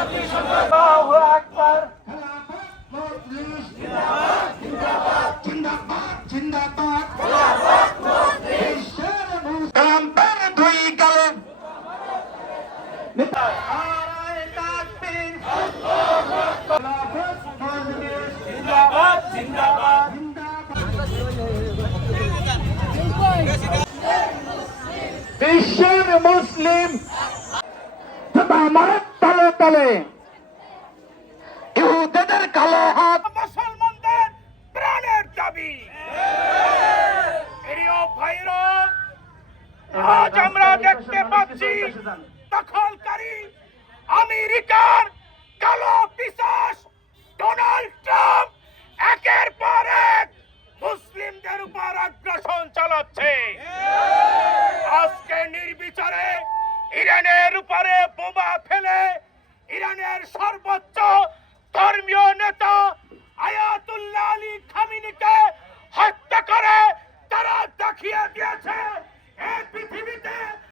আল্লাহু আকবার। বিশ্বের মুসলিম আমার তলে তলে ইহুদিদের কালো হাত মুসলমানদের প্রাণের দাবি। প্রিয় ভাইরা, আজ আমরা দেখতে পাচ্ছি দখলকারী আমেরিকার কালো পিশাচ ডোনাল্ড ট্রাম্প একের পর এক মুসলিমদের উপর আগ্রাসন চালাচ্ছে। আজকে নির্বিচারে ইরানের উপরে বোমা ফেলে ইরানের সর্বোচ্চ